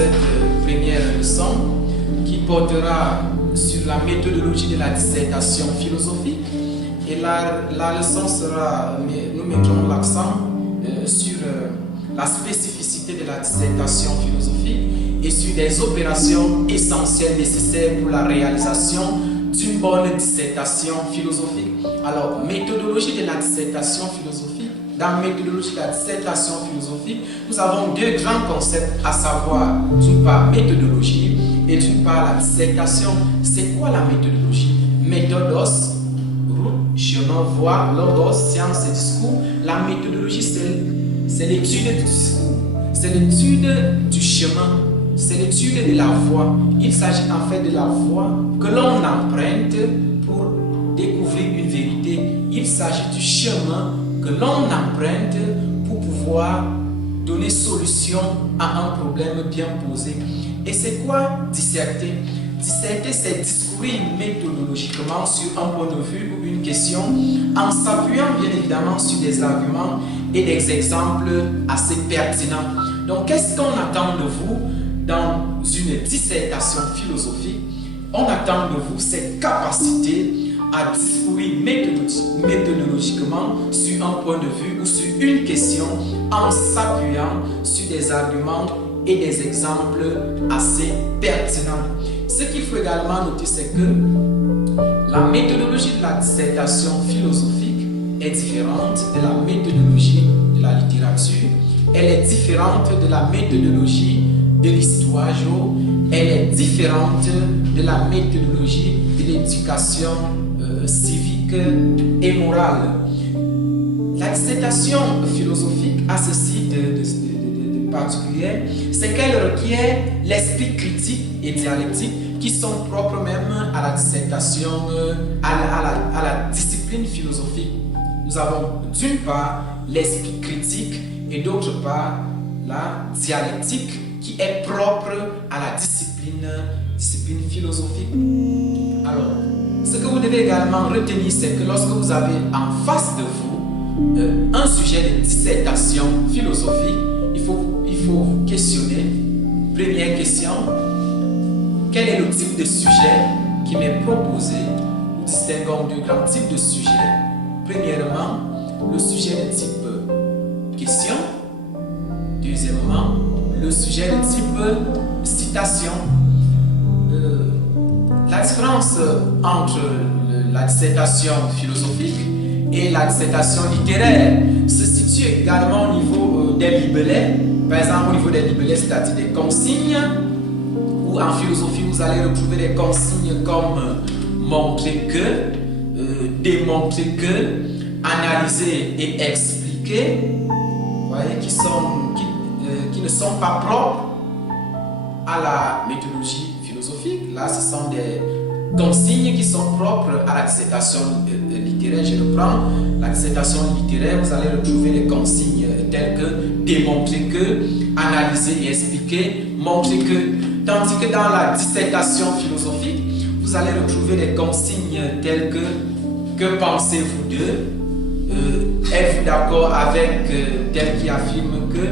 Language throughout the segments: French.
cette première leçon qui portera sur la méthodologie de la dissertation philosophique. Et la leçon sera, nous mettrons l'accent sur la spécificité de la dissertation philosophique et sur des opérations essentielles nécessaires pour la réalisation d'une bonne dissertation philosophique. Alors, méthodologie de la dissertation philosophique. Dans la méthodologie de la dissertation philosophique, nous avons deux grands concepts, à savoir d'une part méthodologie et d'une part la dissertation. C'est quoi la méthodologie? Méthodos, route, chemin, voie, logos, science et discours. La méthodologie, c'est l'étude du discours, c'est l'étude du chemin, c'est l'étude de la voie. Il s'agit en fait de la voie que l'on emprunte pour découvrir une vérité. Il s'agit du chemin que l'on emprunte pour pouvoir donner solution à un problème bien posé. Et c'est quoi disserter? Disserter, c'est discourir méthodologiquement sur un point de vue ou une question en s'appuyant bien évidemment sur des arguments et des exemples assez pertinents. Donc, qu'est-ce qu'on attend de vous dans une dissertation philosophique? On attend de vous cette capacité à discourir méthodologiquement sur un point de vue ou sur une question en s'appuyant sur des arguments et des exemples assez pertinents. Ce qu'il faut également noter, c'est que la méthodologie de la dissertation philosophique est différente de la méthodologie de la littérature. Elle est différente de la méthodologie de l'histoire, elle est différente de la méthodologie de l'éducation civique et morale. La dissertation philosophique a ceci de particulier, c'est qu'elle requiert l'esprit critique et dialectique qui sont propres même à la dissertation, à la discipline philosophique. Nous avons d'une part l'esprit critique et d'autre part la dialectique qui est propre à la discipline philosophique. Alors, ce que vous devez également retenir, c'est que lorsque vous avez en face de vous un sujet de dissertation philosophique, il faut vous questionner. Première question, quel est le type de sujet qui m'est proposé? Nous distinguons deux grands types de sujets. Premièrement, le sujet de type question. Deuxièmement, le sujet de type citation. La différence entre la dissertation philosophique et la dissertation littéraire se situe également au niveau des libellés. Par exemple, au niveau des libellés, c'est-à-dire des consignes, où en philosophie, vous allez retrouver des consignes comme montrer que, démontrer que, analyser et expliquer, voyez, qui ne sont pas propres à la méthodologie philosophique. Là, ce sont des consignes qui sont propres à la dissertation littéraire. Je reprends la dissertation littéraire, vous allez retrouver des consignes telles que démontrer que, analyser et expliquer, montrer que. Tandis que dans la dissertation philosophique, vous allez retrouver des consignes telles que pensez-vous d'eux? Êtes-vous d'accord avec tel qui affirme que?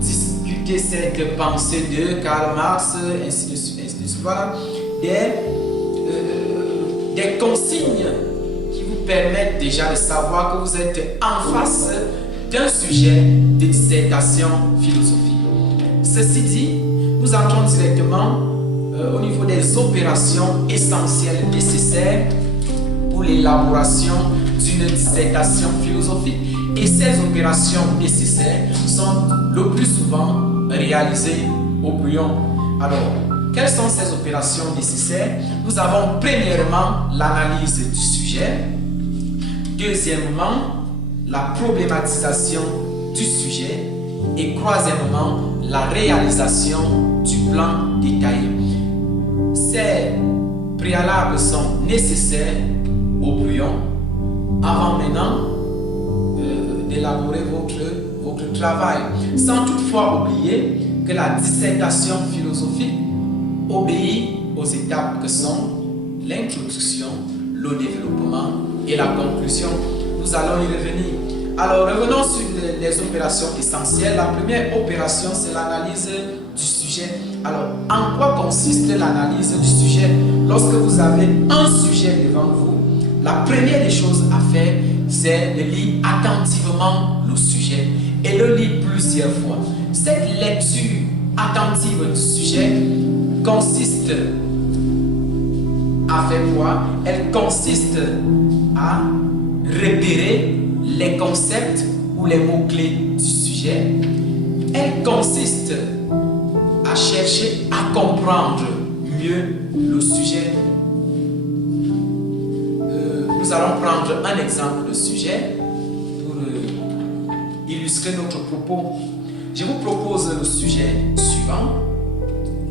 Discutez cette pensée de Karl Marx, ainsi de suite, ainsi de suite. Voilà des consignes qui vous permettent déjà de savoir que vous êtes en face d'un sujet de dissertation philosophique. Ceci dit, nous entrons directement au niveau des opérations essentielles nécessaires pour l'élaboration d'une dissertation philosophique. Et ces opérations nécessaires sont le plus souvent réalisées au brouillon. Alors, quelles sont ces opérations nécessaires? Nous avons premièrement l'analyse du sujet, deuxièmement la problématisation du sujet et troisièmement la réalisation du plan détaillé. Ces préalables sont nécessaires au brouillon avant maintenant d'élaborer votre travail, sans toutefois oublier que la dissertation philosophique obéit aux étapes que sont l'introduction, le développement et la conclusion. Nous allons y revenir. Alors, revenons sur les opérations essentielles. La première opération, c'est l'analyse du sujet. Alors, en quoi consiste l'analyse du sujet? Lorsque vous avez un sujet devant vous, la première des choses à faire, c'est de lire attentivement le sujet et le lire plusieurs fois. Cette lecture attentive du sujet consiste à faire quoi? Elle consiste à repérer les concepts ou les mots-clés du sujet. Elle consiste à chercher à comprendre mieux le sujet. Nous allons prendre un exemple de sujet pour illustrer notre propos. Je vous propose le sujet suivant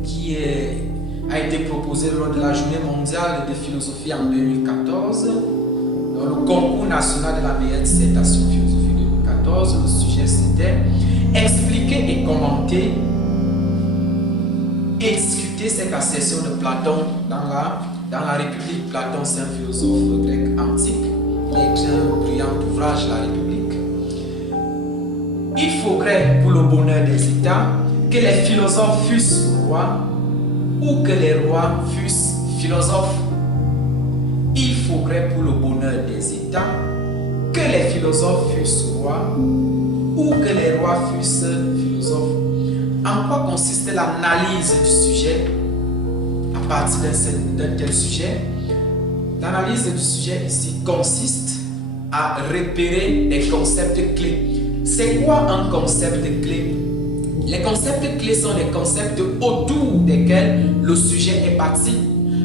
qui a été proposé lors de la Journée mondiale de philosophie en 2014 dans le concours national de la meilleure dissertation philosophie 2014. Le sujet c'était expliquer et commenter et discuter cette assertion de Platon dans la République. Platon, c'est un philosophe grec antique. Il a écrit un brillant ouvrage, La République. Il faudrait, pour le bonheur des États, que les philosophes fussent rois ou que les rois fussent philosophes. Il faudrait, pour le bonheur des États, que les philosophes fussent rois ou que les rois fussent philosophes. En quoi consiste l'analyse du sujet à partir d'un tel sujet? L'analyse du sujet ici consiste à repérer des concepts clés. C'est quoi un concept clé? Les concepts clés sont les concepts autour desquels le sujet est bâti.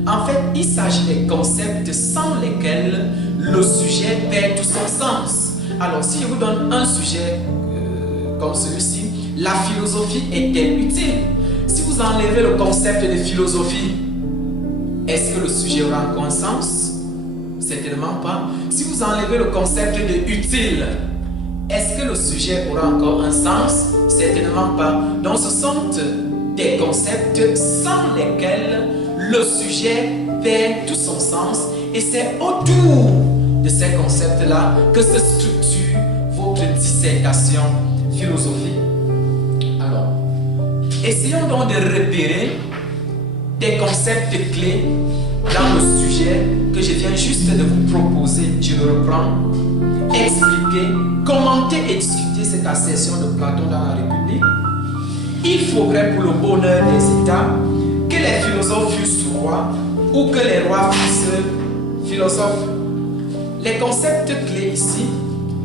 En fait, il s'agit des concepts sans lesquels le sujet perd tout son sens. Alors, si je vous donne un sujet comme celui-ci, la philosophie est-elle utile? Si vous enlevez le concept de philosophie, est-ce que le sujet aura encore un sens? Certainement pas. Si vous enlevez le concept de utile, est-ce que le sujet aura encore un sens? Certainement pas. Donc ce sont des concepts sans lesquels le sujet perd tout son sens, et c'est autour de ces concepts-là que se structure votre dissertation philosophique. Alors, essayons donc de repérer des concepts clés dans le sujet que je viens juste de vous proposer. Je le reprends. Expliquer, commenter et discuter cette assertion de Platon dans la République. Il faudrait, pour le bonheur des États, que les philosophes fussent rois ou que les rois fussent philosophes. Les concepts clés ici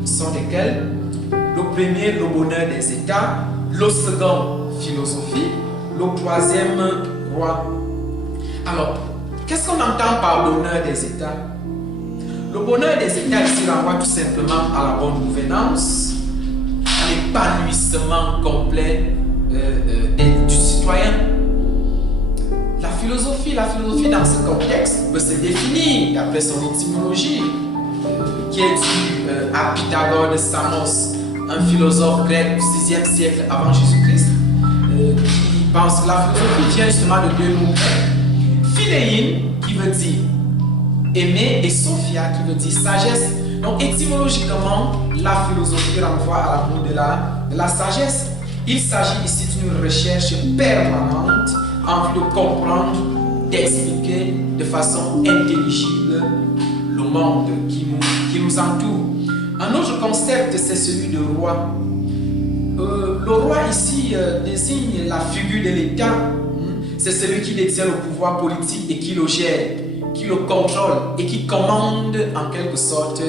sont lesquels? Le premier, le bonheur des États. Le second, philosophie. Le troisième, roi. Alors, qu'est-ce qu'on entend par bonheur des États? Le bonheur des États ici renvoie tout simplement à la bonne gouvernance, à l'épanouissement complet du citoyen. La philosophie dans ce contexte peut se définir d'après son étymologie, qui est due à Pythagore de Samos, un philosophe grec du 6e siècle avant Jésus-Christ, qui pense que la philosophie vient justement de deux mots grecs. Philéine, qui veut dire aimer, et Sophia, qui veut dire sagesse. Donc étymologiquement, la philosophie renvoie à l'amour de la sagesse. Il s'agit ici d'une recherche permanente en vue de comprendre, d'expliquer de façon intelligible le monde qui nous entoure. Un autre concept, c'est celui de roi. Le roi ici désigne la figure de l'État. C'est celui qui détient le pouvoir politique et qui le gère, qui le contrôle et qui commande en quelque sorte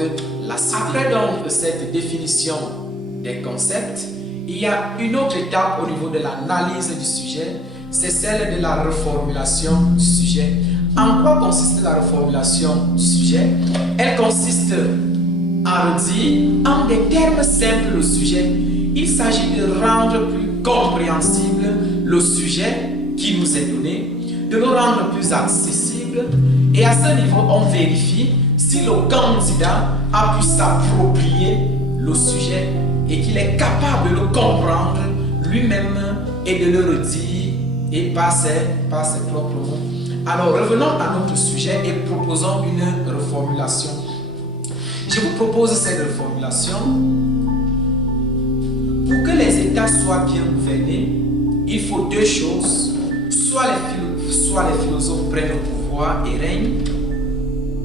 la cité. Après donc cette définition des concepts, il y a une autre étape au niveau de l'analyse du sujet, c'est celle de la reformulation du sujet. En quoi consiste la reformulation du sujet? Elle consiste à redire en des termes simples le sujet. Il s'agit de rendre plus compréhensible le sujet qui nous est donné, de le rendre plus accessible, et à ce niveau on vérifie si le candidat a pu s'approprier le sujet et qu'il est capable de le comprendre lui-même et de le redire et par ses propres mots. Alors revenons à notre sujet et proposons une reformulation. Je vous propose cette reformulation. Pour que les États soient bien gouvernés, il faut deux choses. soit les philosophes prennent le pouvoir et règnent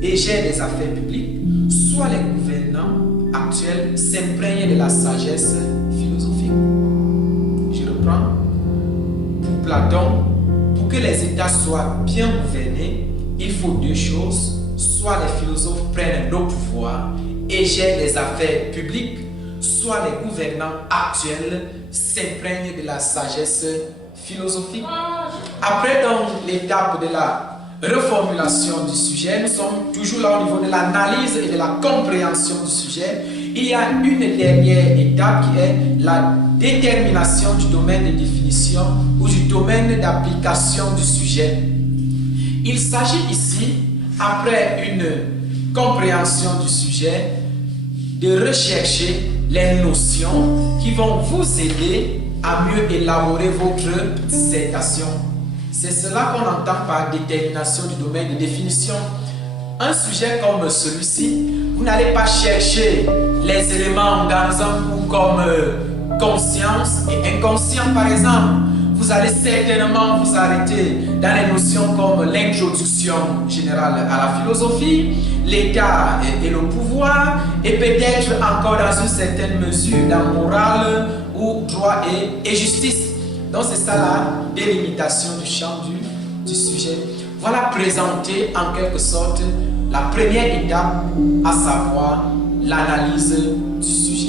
et gèrent les affaires publiques, soit les gouvernants actuels s'imprègnent de la sagesse philosophique. Je reprends. Pour Platon, pour que les États soient bien gouvernés, il faut deux choses. Soit les philosophes prennent le pouvoir et gèrent les affaires publiques, soit les gouvernants actuels s'imprègnent de la sagesse philosophique. Après donc l'étape de la reformulation du sujet, nous sommes toujours là au niveau de l'analyse et de la compréhension du sujet. Il y a une dernière étape qui est la détermination du domaine de définition ou du domaine d'application du sujet. Il s'agit ici, après une compréhension du sujet, de rechercher les notions qui vont vous aider à mieux élaborer votre dissertation. C'est cela qu'on entend par détermination du domaine de définition. Un sujet comme celui-ci, vous n'allez pas chercher les éléments dans un cours comme conscience et inconscient par exemple. Vous allez certainement vous arrêter dans les notions comme l'introduction générale à la philosophie, l'État et le pouvoir, et peut-être encore dans une certaine mesure dans morale ou droit et justice. Donc c'est ça la délimitation du champ du sujet. Voilà présenter en quelque sorte la première étape, à savoir l'analyse du sujet.